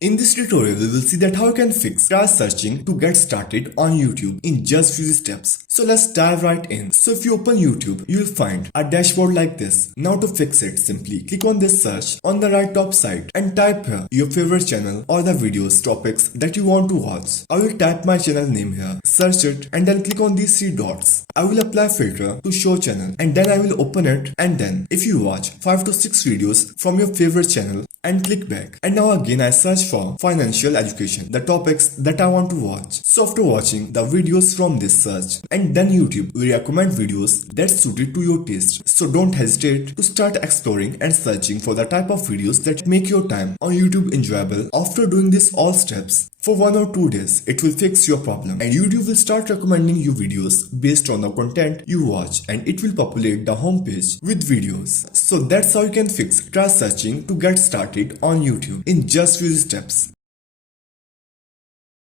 In this tutorial, we will see that how you can fix crash searching to get started on YouTube in just few steps. So let's dive right in. So if you open YouTube, you will find a dashboard like this. Now to fix it, simply click on this search on the right top side and type here your favorite channel or the videos topics that you want to watch. I will type my channel name here, search it and then click on these three dots. I will apply filter to show channel and then I will open it, and then if you watch 5 to 6 videos from your favorite channel and click back, and now again I search for financial education, the topics that I want to watch. So after watching the videos from this search, and then YouTube will recommend videos that's suited to your taste. So don't hesitate to start exploring and searching for the type of videos that make your time on YouTube enjoyable. After doing this all steps for 1 or 2 days, it will fix your problem and YouTube will start recommending you videos based on the content you watch, and it will populate the homepage with videos. So that's how you can fix crash searching to get started on YouTube in just few steps.